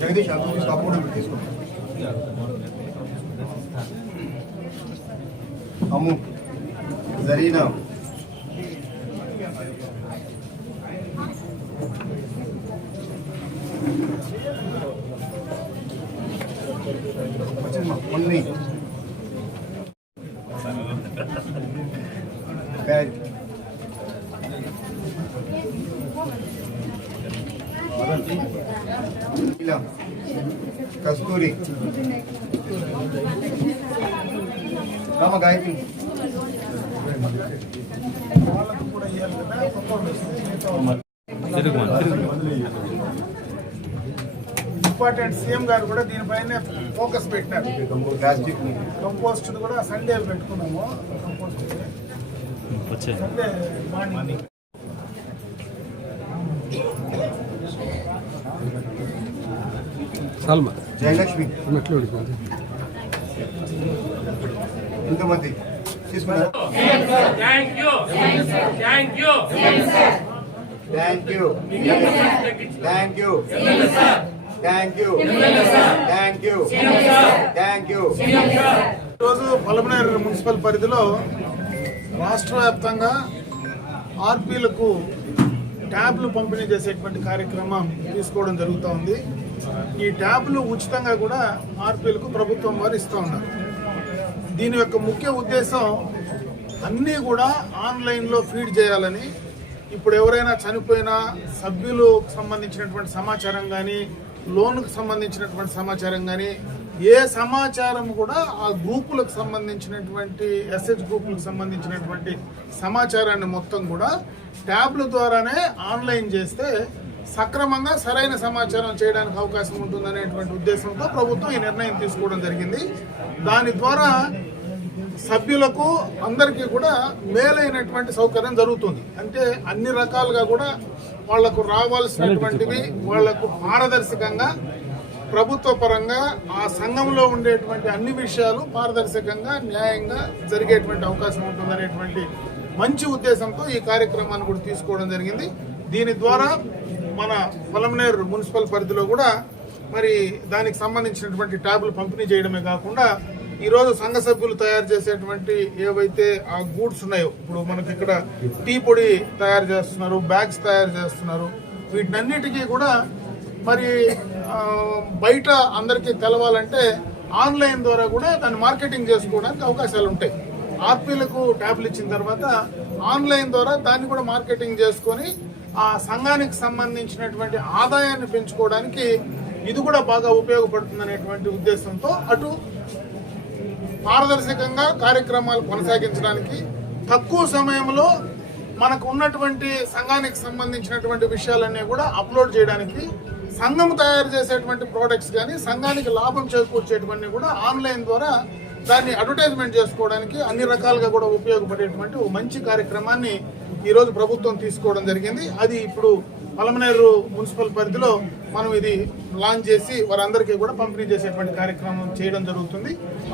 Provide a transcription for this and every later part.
జగదీష్ అమ్ము జరీనా ఉన్ని కస్తూరి Rama Gayatri important CM గారు కూడా దీనిపైన ఫోకస్ పెట్టినారు. ప్లాస్టిక్ కంపోస్ట్ కూడా సండే పెట్టుకున్నాము. Compost Sunday morning Salma Jayalakshmi ఉన్నట్లు ఇంతమంది తీసుకున్నారు. Thank you thank you thank you thank you thank you thank you thank you. ఈరోజు పలమనేరు మున్సిపల్ పరిధిలో రాష్ట్ర వ్యాప్తంగా ఆర్పీలకు ట్యాబ్లు పంపిణీ చేసేటువంటి కార్యక్రమం తీసుకోవడం జరుగుతూ ఉంది. ఈ ట్యాబ్లు ఉచితంగా కూడా ఆర్పీలకు ప్రభుత్వం వారు ఇస్తూ ఉన్నారు. దీని యొక్క ముఖ్య ఉద్దేశం అన్నీ కూడా ఆన్లైన్లో ఫీడ్ చేయాలని. ఇప్పుడు ఎవరైనా చనిపోయిన సభ్యులకు సంబంధించినటువంటి సమాచారం కానీ, లోన్కు సంబంధించినటువంటి సమాచారం కానీ, ఏ సమాచారం కూడా ఆ గ్రూపులకు సంబంధించినటువంటి ఎస్హెచ్ గ్రూపులకు సంబంధించినటువంటి సమాచారాన్ని మొత్తం కూడా ట్యాబ్ల ద్వారానే ఆన్లైన్ చేస్తే సక్రమంగా సరైన సమాచారం చేయడానికి అవకాశం ఉంటుందనేటువంటి ఉద్దేశంతో ప్రభుత్వం ఈ నిర్ణయం తీసుకోవడం జరిగింది. దాని ద్వారా సభ్యులకు అందరికీ కూడా మేలైనటువంటి సౌకర్యం జరుగుతుంది. అంటే అన్ని రకాలుగా కూడా వాళ్లకు రావాల్సినటువంటివి వాళ్లకు పారదర్శకంగా ప్రభుత్వ పరంగా ఆ సంఘంలో ఉండేటువంటి అన్ని విషయాలు పారదర్శకంగా న్యాయంగా జరిగేటువంటి అవకాశం ఉంటుందనేటువంటి మంచి ఉద్దేశంతో ఈ కార్యక్రమాన్ని కూడా తీసుకోవడం జరిగింది. దీని ద్వారా మన పలమనేరు మున్సిపల్ పరిధిలో కూడా మరి దానికి సంబంధించినటువంటి ట్యాబ్లు పంపిణీ చేయడమే కాకుండా ఈరోజు సంఘ సభ్యులు తయారు చేసేటువంటి ఏవైతే ఆ గూడ్స్ ఉన్నాయో, ఇప్పుడు మనకి ఇక్కడ టీ పొడి తయారు చేస్తున్నారు, బ్యాగ్స్ తయారు చేస్తున్నారు, వీటినన్నిటికీ కూడా మరి బయట అందరికీ తెలవాలంటే ఆన్లైన్ ద్వారా కూడా దాన్ని మార్కెటింగ్ చేసుకోవడానికి అవకాశాలు ఉంటాయి. ఆర్పీలకు ట్యాబ్లు ఇచ్చిన తర్వాత ఆన్లైన్ ద్వారా దాన్ని కూడా మార్కెటింగ్ చేసుకొని ఆ సంఘానికి సంబంధించినటువంటి ఆదాయాన్ని పెంచుకోవడానికి ఇది కూడా బాగా ఉపయోగపడుతుందనేటువంటి ఉద్దేశంతో అటు పారదర్శకంగా కార్యక్రమాలు కొనసాగించడానికి, తక్కువ సమయంలో మనకు ఉన్నటువంటి సంఘానికి సంబంధించినటువంటి విషయాలన్నీ కూడా అప్లోడ్ చేయడానికి, సంఘం తయారు చేసేటువంటి ప్రోడక్ట్స్ కానీ సంఘానికి లాభం చేకూర్చేటువంటి కూడా ఆన్లైన్ ద్వారా దాన్ని అడ్వర్టైజ్మెంట్ చేసుకోవడానికి అన్ని రకాలుగా కూడా ఉపయోగపడేటువంటి ఒక మంచి కార్యక్రమాన్ని ఈరోజు ప్రభుత్వం తీసుకోవడం జరిగింది. అది ఇప్పుడు పలమనేరు మున్సిపల్ పరిధిలో మనం ఇది లాంచ్ చేసి వారందరికీ కూడా పంపిణీ చేసేటువంటి కార్యక్రమం చేయడం జరుగుతుంది.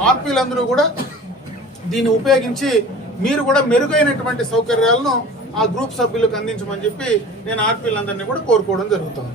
ఆర్పీలందరూ కూడా దీన్ని ఉపయోగించి మీరు కూడా మెరుగైనటువంటి సౌకర్యాలను ఆ గ్రూప్ సభ్యులకు అందించమని చెప్పి నేను ఆర్పీలందరినీ కూడా కోరుకోవడం జరుగుతుంది.